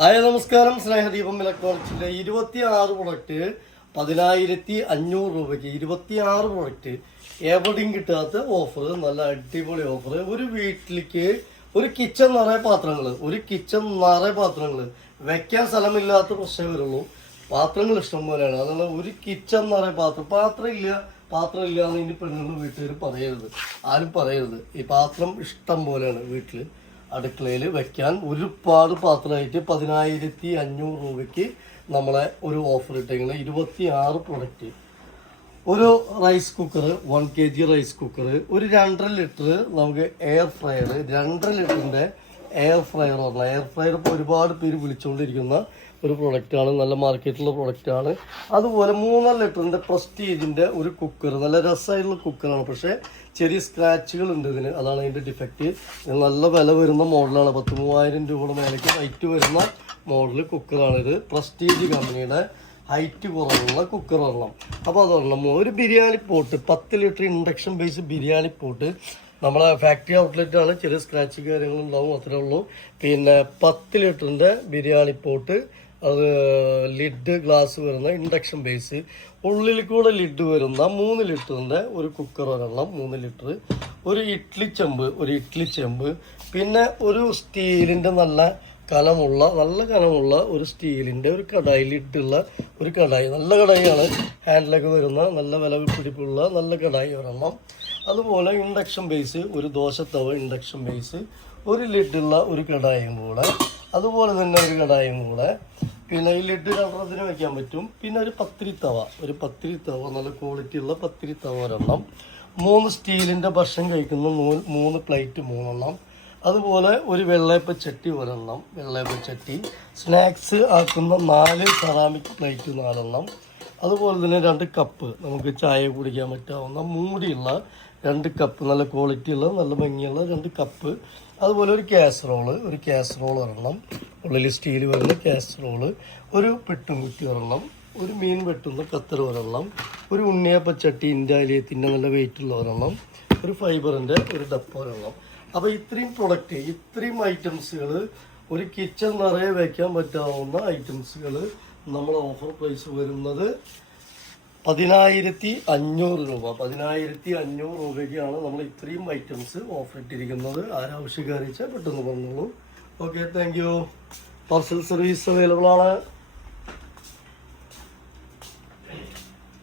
Hi നമസ്കാരം. സ്നേഹദീപം ഇലക്ട്രോണിക്സിന്റെ ഇരുപത്തി ആറ് പ്രൊഡക്റ്റ് പതിനായിരത്തി അഞ്ഞൂറ് രൂപയ്ക്ക് ഇരുപത്തി ആറ് പ്രൊഡക്റ്റ്. എവിടെയും കിട്ടാത്ത ഓഫർ നല്ല അടിപൊളി ഓഫർ ഒരു വീട്ടിലേക്ക് ഒരു കിച്ചൺ നിറയെ പാത്രങ്ങൾ ഒരു കിച്ചൺ നിറയെ പാത്രങ്ങൾ വെക്കാൻ സ്ഥലമില്ലാത്ത പ്രശ്നമേ വരുള്ളൂ. പാത്രങ്ങൾ ഇഷ്ടം പോലെയാണ്. അതുകൊണ്ട് ഒരു കിച്ചൺ നിറയെ പാത്രം. പാത്രം ഇല്ല പാത്രം ഇല്ല എന്ന് ഇനി പെണ്ണുങ്ങൾ വീട്ടുകാർ പറയരുത്. ആരും പറയരുത്. ഈ പാത്രം ഇഷ്ടം പോലെയാണ് വീട്ടിൽ അടുക്കളയിൽ വെക്കാൻ ഒരുപാട് പാത്രമായിട്ട് പതിനായിരത്തി അഞ്ഞൂറ് രൂപയ്ക്ക് നമ്മളെ ഒരു ഓഫർ ഇട്ടേക്കുന്നത് ഇരുപത്തി ആറ് പ്രൊഡക്റ്റ് ഒരു rice cooker one K G rice cooker ഒരു രണ്ടര ലിറ്റർ നമുക്ക് എയർ ഫ്രയർ രണ്ടര ലിറ്ററിന്റെ എയർ ഫ്രയർ പറഞ്ഞാൽ എയർ ഫ്രയർ ഇപ്പോൾ ഒരുപാട് പേര് വിളിച്ചുകൊണ്ടിരിക്കുന്ന ഒരു പ്രൊഡക്റ്റാണ് നല്ല മാർക്കറ്റിലുള്ള പ്രൊഡക്റ്റാണ് അതുപോലെ മൂന്നര ലിറ്ററിന്റെ പ്രസ്റ്റീജിന്റെ ഒരു കുക്കർ നല്ല രസമായിട്ടുള്ള കുക്കറാണ് പക്ഷേ ചെറിയ സ്ക്രാച്ചുകൾ ഉണ്ട് ഇതിന്. അതാണ് അതിന്റെ ഡിഫക്റ്റ് നല്ല വില വരുന്ന മോഡലാണ് പത്ത് മൂവായിരം രൂപയുടെ മേലേക്ക് റേറ്റ് വരുന്ന മോഡൽ കുക്കറാണിത് പ്രസ്റ്റീജ് കമ്പനിയുടെ ഹൈറ്റ് കുറവുള്ള കുക്കർ ഒരെണ്ണം. അപ്പോൾ അതൊരെണ്ണം. ഒരു ബിരിയാണി പോട്ട് പത്ത് litre induction base biryani pot നമ്മളെ ഫാക്ടറി ഔട്ട്ലെറ്റാണ് ചെറിയ സ്ക്രാച്ച് കാര്യങ്ങളുണ്ടാവും അത്രേ ഉള്ളൂ. പിന്നെ പത്ത് ലിറ്ററിന്റെ ബിരിയാണി പോട്ട് അത് ലിഡ് ഗ്ലാസ് വരുന്ന ഇൻഡക്ഷൻ ബേസ്. ഉള്ളിൽ കൂടെ ലിഡ് വരുന്ന മൂന്ന് ലിറ്ററിന്റെ ഒരു കുക്കർ ഒരെണ്ണം മൂന്ന് ലിറ്റർ. ഒരു ഇഡ്ഡലി ചെമ്പ് ഒരു ഇഡ്ഡലി ചെമ്പ്. പിന്നെ ഒരു സ്റ്റീലിന്റെ നല്ല കനമുള്ള നല്ല കനമുള്ള ഒരു സ്റ്റീലിന്റെ ഒരു കടായി ലിഡുള്ള ഒരു കടായി. നല്ല കടായിയാണ് ഹാൻഡിലൊക്കെ വരുന്ന നല്ല വില പിടിപ്പുള്ള നല്ല കടായി ഒരെണ്ണം. അതുപോലെ ഇൻഡക്ഷൻ ബേസ് ഒരു ദോശത്തവ ഇൻഡക്ഷൻ ബേസ് ഒരു ലിഡുള്ള ഒരു കടായും കൂടെ. അതുപോലെ തന്നെ ഒരു കടായും കൂടെ പിന്നെ ലിഡ് രണ്ടെണ്ണത്തിന് വെക്കാൻ പറ്റും. പിന്നെ ഒരു പത്തിരി തവ. ഒരു പത്തിരി തവ നല്ല ക്വാളിറ്റി ഉള്ള പത്തിരി തവ ഒരെണ്ണം. മൂന്ന് സ്റ്റീലിന്റെ ഭക്ഷണം കഴിക്കുന്ന. മൂന്ന് പ്ലേറ്റ് മൂന്നെണ്ണം. അതുപോലെ ഒരു വെള്ളയപ്പ ചട്ടി ഒരെണ്ണം. വെള്ളയപ്പ ചട്ടി. സ്നാക്സ് ആക്കുന്ന നാല് സെറാമിക് പ്ലേറ്റ് നാലെണ്ണം. അതുപോലെ തന്നെ രണ്ട് കപ്പ് നമുക്ക് ചായ കുടിക്കാൻ പറ്റാവുന്ന മൂടിയുള്ള രണ്ട് കപ്പ് നല്ല ക്വാളിറ്റിയുള്ള നല്ല ഭംഗിയുള്ള രണ്ട് കപ്പ് അതുപോലെ ഒരു കാസറോൾ ഒരു കാസറോൾ ഒരെണ്ണം. ഉള്ളിൽ സ്റ്റീൽ വരുന്ന കാസറോൾ ഒരു പെട്ടും കുറ്റി ഒരെണ്ണം ഒരു മീൻ വെട്ടുന്ന കത്തർ ഒരെണ്ണം ഒരു ഉണ്ണിയപ്പച്ചട്ടി ഇൻഡാലിയത്തിന്റെ നല്ല വെയിറ്റുള്ള ഒരെണ്ണം ഒരു ഫൈബറിന്റെ ഒരു ഡപ്പ ഒരെണ്ണം. അപ്പോൾ ഇത്രയും പ്രൊഡക്റ്റ് ഇത്രയും ഐറ്റംസുകൾ ഒരു കിച്ചൺ നിറയെ വയ്ക്കാൻ പറ്റാവുന്ന ഐറ്റംസുകൾ നമ്മൾ ഓഫർ പ്രൈസ് വരുന്നത് പതിനായിരത്തി അഞ്ഞൂറ് രൂപ. പതിനായിരത്തി അഞ്ഞൂറ് രൂപയ്ക്കാണ് നമ്മൾ ഇത്രയും ഐറ്റംസ് ഓഫർ ഇട്ടിരിക്കുന്നത്. ആരാവശ്യക്കാരിച്ചാൽ പെട്ടെന്ന് പറഞ്ഞോളൂ okay thank you parcel service available ആണ്.